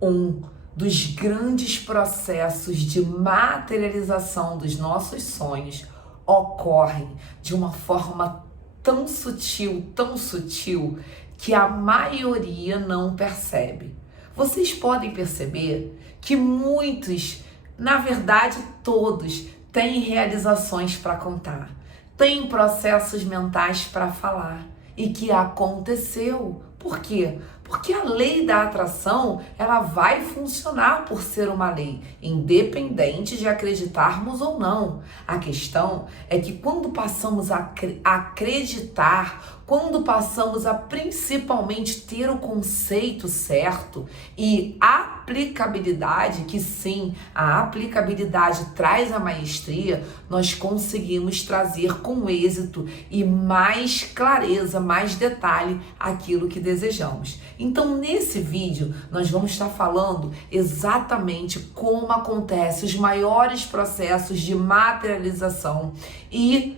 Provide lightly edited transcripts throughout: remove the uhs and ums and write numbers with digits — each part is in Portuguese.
Um dos grandes processos de materialização dos nossos sonhos ocorre de uma forma tão sutil, que a maioria não percebe. Vocês podem perceber que muitos, na verdade todos, têm realizações para contar, têm processos mentais para falar e que aconteceu. Por quê? Porque a lei da atração, ela vai funcionar por ser uma lei, independente de acreditarmos ou não. A questão é que quando passamos a acreditar, quando passamos a principalmente ter o conceito certo e aplicabilidade, que sim, a aplicabilidade traz a maestria, nós conseguimos trazer com êxito e mais clareza, mais detalhe aquilo que desejamos. Então, nesse vídeo, nós vamos estar falando exatamente como acontecem os maiores processos de materialização e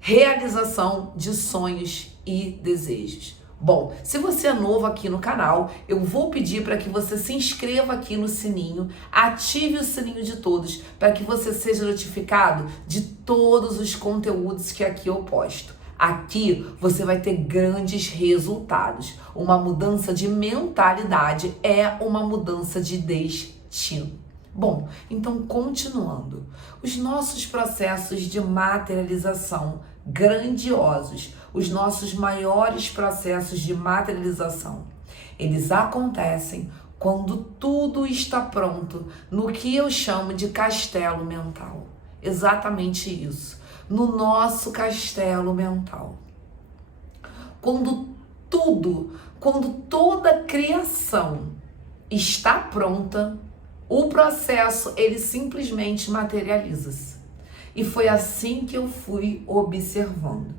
realização de sonhos e desejos. Bom, se você é novo aqui no canal, eu vou pedir para que você se inscreva aqui no sininho, ative o sininho de todos, para que você seja notificado de todos os conteúdos que aqui eu posto. Aqui você vai ter grandes resultados. Uma mudança de mentalidade é uma mudança de destino. Bom, então continuando. Os nossos processos de materialização grandiosos, os nossos maiores processos de materialização, eles acontecem quando tudo está pronto no que eu chamo de castelo mental. Exatamente isso. No nosso castelo mental. Quando toda a criação está pronta, o processo, ele simplesmente materializa-se. E foi assim que eu fui observando.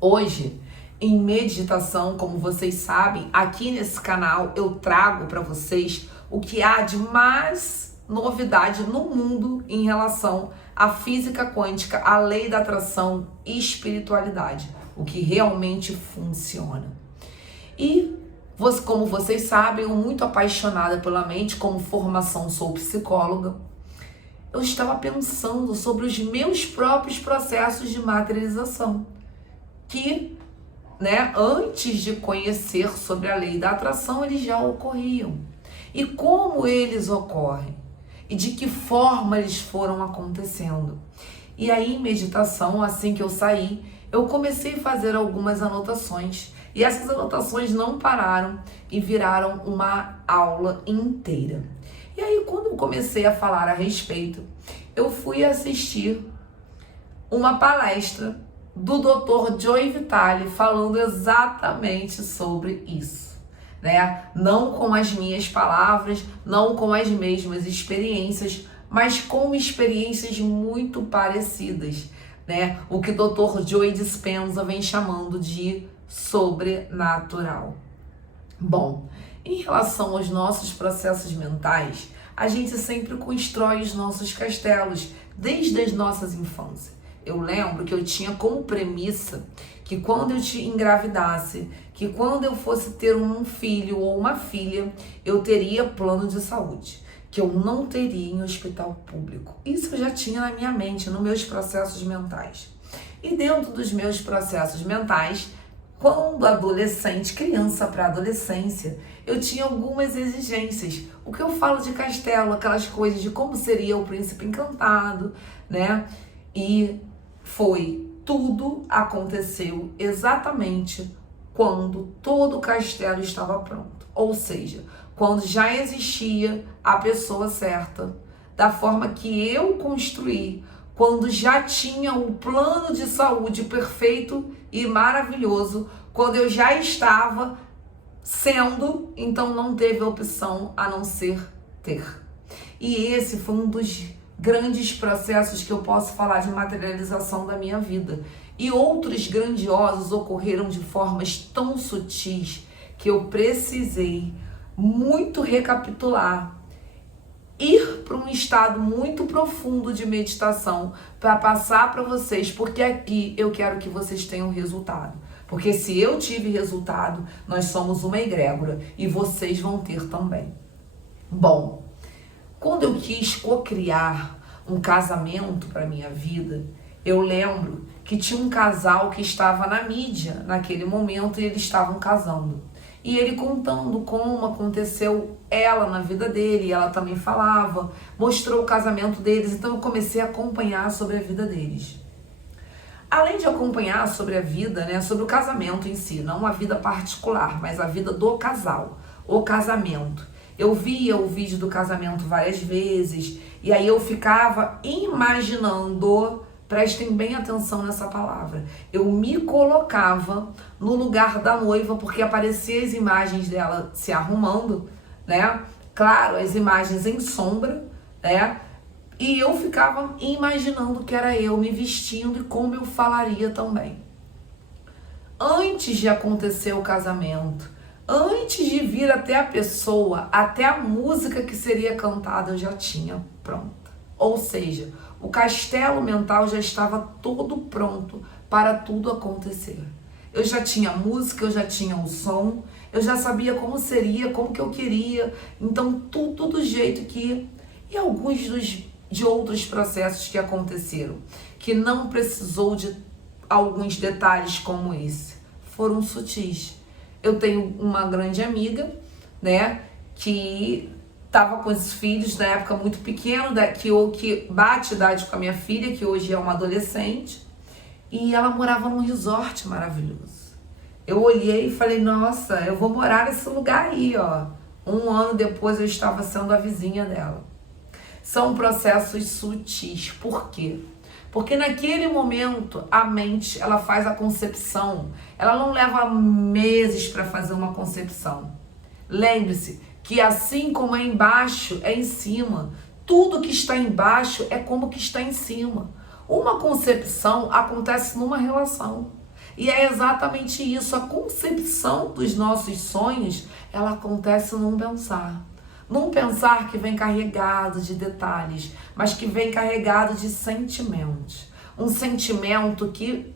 Hoje, em meditação, como vocês sabem, aqui nesse canal eu trago para vocês o que há de mais novidade no mundo em relação à física quântica, à lei da atração e espiritualidade, o que realmente funciona. E, como vocês sabem, eu muito apaixonada pela mente, como formação sou psicóloga, eu estava pensando sobre os meus próprios processos de materialização, que, antes de conhecer sobre a lei da atração, eles já ocorriam. E como eles ocorrem? E de que forma eles foram acontecendo? E aí, em meditação, assim que eu saí, eu comecei a fazer algumas anotações. E essas anotações não pararam e viraram uma aula inteira. E aí, quando eu comecei a falar a respeito, eu fui assistir uma palestra do Dr. Joe Vitale falando exatamente sobre isso. Não com as minhas palavras, não com as mesmas experiências, mas com experiências muito parecidas, o que o Dr. Joe Dispenza vem chamando de sobrenatural. Bom, em relação aos nossos processos mentais, a gente sempre constrói os nossos castelos desde as nossas infâncias. Eu lembro que eu tinha como premissa que quando eu te engravidasse, que quando eu fosse ter um filho ou uma filha, eu teria plano de saúde, que eu não teria em hospital público. Isso eu já tinha na minha mente, nos meus processos mentais. E dentro dos meus processos mentais, quando adolescente, criança para adolescência, eu tinha algumas exigências. O que eu falo de castelo, aquelas coisas de como seria o príncipe encantado, E tudo aconteceu exatamente quando todo o castelo estava pronto. Ou seja, quando já existia a pessoa certa, da forma que eu construí, quando já tinha um plano de saúde perfeito e maravilhoso, quando eu já estava sendo, então não teve opção a não ser ter. E esse foi um dos grandes processos que eu posso falar de materialização da minha vida. E outros grandiosos ocorreram de formas tão sutis que eu precisei muito recapitular, ir para um estado muito profundo de meditação para passar para vocês, porque aqui eu quero que vocês tenham resultado. Porque se eu tive resultado, nós somos uma egrégora e vocês vão ter também. Bom, quando eu quis cocriar um casamento para minha vida, eu lembro que tinha um casal que estava na mídia naquele momento e eles estavam casando. E ele contando como aconteceu ela na vida dele, e ela também falava, mostrou o casamento deles, então eu comecei a acompanhar sobre a vida deles. Além de acompanhar sobre a vida, né, sobre o casamento em si, não a vida particular, mas a vida do casal, o casamento. Eu via o vídeo do casamento várias vezes e aí eu ficava imaginando, prestem bem atenção nessa palavra, eu me colocava no lugar da noiva porque apareciam as imagens dela se arrumando, né? Claro, as imagens em sombra, né? E eu ficava imaginando que era eu me vestindo e como eu falaria também. Antes de acontecer o casamento, antes de vir até a pessoa, até a música que seria cantada, eu já tinha pronta. Ou seja, o castelo mental já estava todo pronto para tudo acontecer. Eu já tinha a música, eu já tinha o som, eu já sabia como seria, como que eu queria. Então, tudo do jeito que... E alguns de outros processos que aconteceram, que não precisou de alguns detalhes como esse, foram sutis. Eu tenho uma grande amiga, né, que estava com os filhos na época muito pequeno, que bate idade com a minha filha, que hoje é uma adolescente, e ela morava num resort maravilhoso. Eu olhei e falei, nossa, eu vou morar nesse lugar aí, ó. 1 ano depois eu estava sendo a vizinha dela. São processos sutis. Por quê? Porque naquele momento a mente, ela faz a concepção. Ela não leva meses para fazer uma concepção. Lembre-se que assim como é embaixo, é em cima. Tudo que está embaixo é como que está em cima. Uma concepção acontece numa relação. E é exatamente isso. A concepção dos nossos sonhos, ela acontece num pensar. Num pensar que vem carregado de detalhes, mas que vem carregado de sentimentos. Um sentimento que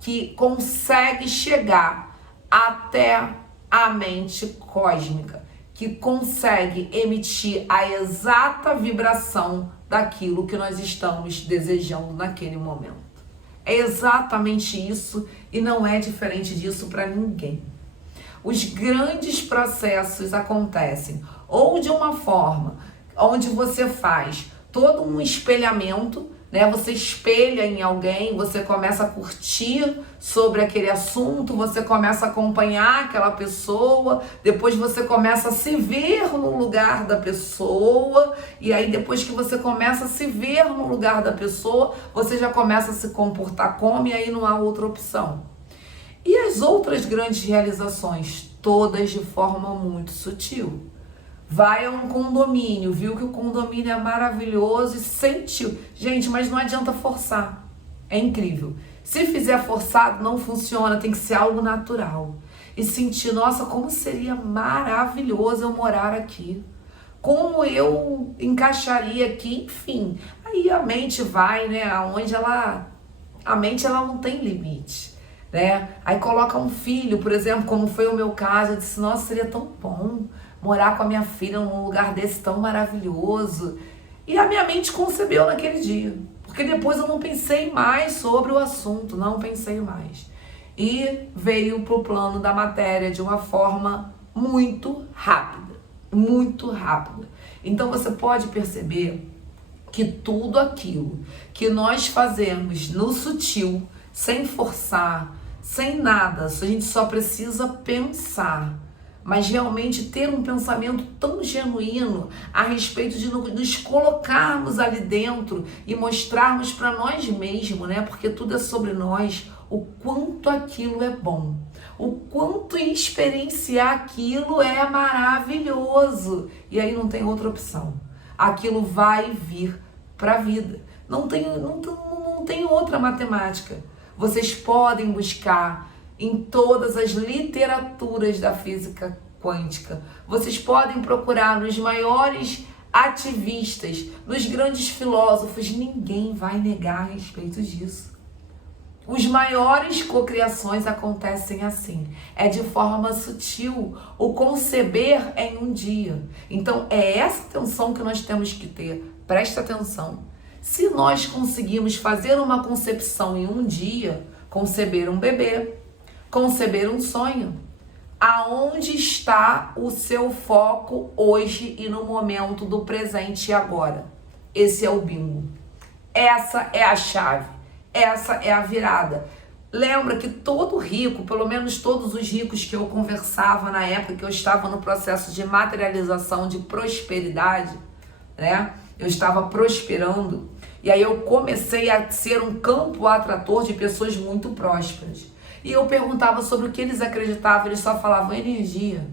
que consegue chegar até a mente cósmica, que consegue emitir a exata vibração daquilo que nós estamos desejando naquele momento. É exatamente isso e não é diferente disso para ninguém. Os grandes processos acontecem ou de uma forma onde você faz todo um espelhamento, né? Você espelha em alguém, você começa a curtir sobre aquele assunto, você começa a acompanhar aquela pessoa, depois você começa a se ver no lugar da pessoa, e aí depois que você começa a se ver no lugar da pessoa, você já começa a se comportar como, e aí não há outra opção. E as outras grandes realizações, todas de forma muito sutil. Vai a um condomínio, viu que o condomínio é maravilhoso e sentiu. Gente, mas não adianta forçar. É incrível. Se fizer forçado, não funciona, tem que ser algo natural. E sentir, nossa, como seria maravilhoso eu morar aqui. Como eu encaixaria aqui, enfim. Aí a mente vai, né, aonde a mente ela não tem limite. Né? Aí coloca um filho, por exemplo, como foi o meu caso, eu disse, nossa, seria tão bom morar com a minha filha num lugar desse tão maravilhoso. E a minha mente concebeu naquele dia, porque depois eu não pensei mais sobre o assunto, não pensei mais. E veio pro plano da matéria de uma forma muito rápida, muito rápida. Então você pode perceber que tudo aquilo que nós fazemos no sutil, sem forçar, sem nada, a gente só precisa pensar, mas realmente ter um pensamento tão genuíno a respeito de nos colocarmos ali dentro e mostrarmos para nós mesmos, né? Porque tudo é sobre nós, o quanto aquilo é bom, o quanto experienciar aquilo é maravilhoso. E aí não tem outra opção. Aquilo vai vir para a vida. Não tem outra matemática. Vocês podem buscar em todas as literaturas da física quântica. Vocês podem procurar nos maiores ativistas, nos grandes filósofos. Ninguém vai negar a respeito disso. Os maiores cocriações acontecem assim. É de forma sutil o conceber em um dia. Então, é essa atenção que nós temos que ter. Presta atenção. Se nós conseguimos fazer uma concepção em um dia, conceber um bebê, conceber um sonho, aonde está o seu foco hoje e no momento do presente e agora? Esse é o bingo. Essa é a chave. Essa é a virada. Lembra que todo rico, pelo menos todos os ricos que eu conversava na época que eu estava no processo de materialização, de prosperidade, né? Eu estava prosperando e aí eu comecei a ser um campo atrator de pessoas muito prósperas. E eu perguntava sobre o que eles acreditavam, eles só falavam energia.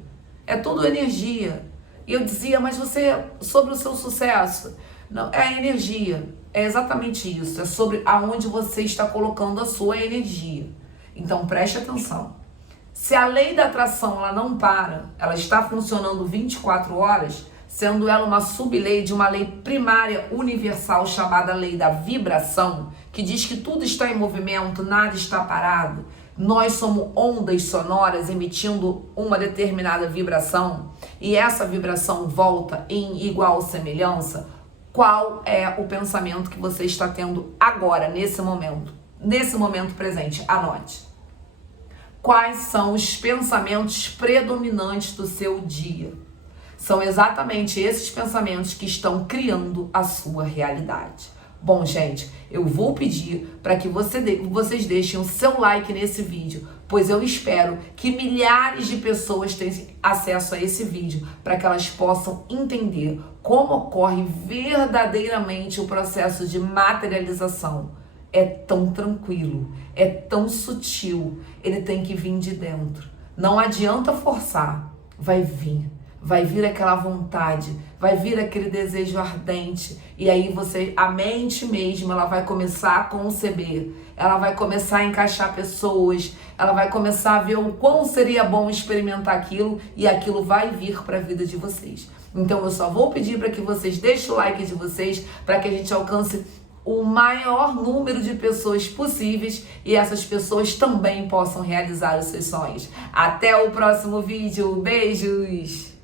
É tudo energia. E eu dizia, mas você, sobre o seu sucesso? Não, é energia. É exatamente isso. É sobre aonde você está colocando a sua energia. Então preste atenção. Se a lei da atração ela não para, ela está funcionando 24 horas, sendo ela uma sublei de uma lei primária universal chamada lei da vibração, que diz que tudo está em movimento, nada está parado. Nós somos ondas sonoras emitindo uma determinada vibração e essa vibração volta em igual semelhança. Qual é o pensamento que você está tendo agora, nesse momento presente? Anote. Quais são os pensamentos predominantes do seu dia? São exatamente esses pensamentos que estão criando a sua realidade. Bom, gente, eu vou pedir para que vocês deixem o seu like nesse vídeo, pois eu espero que milhares de pessoas tenham acesso a esse vídeo para que elas possam entender como ocorre verdadeiramente o processo de materialização. É tão tranquilo, é tão sutil, ele tem que vir de dentro. Não adianta forçar, vai vir. Vai vir aquela vontade, vai vir aquele desejo ardente e aí a mente mesmo, ela vai começar a conceber, ela vai começar a encaixar pessoas, ela vai começar a ver o quão seria bom experimentar aquilo e aquilo vai vir para a vida de vocês. Então eu só vou pedir para que vocês deixem o like de vocês para que a gente alcance o maior número de pessoas possíveis e essas pessoas também possam realizar os seus sonhos. Até o próximo vídeo, beijos!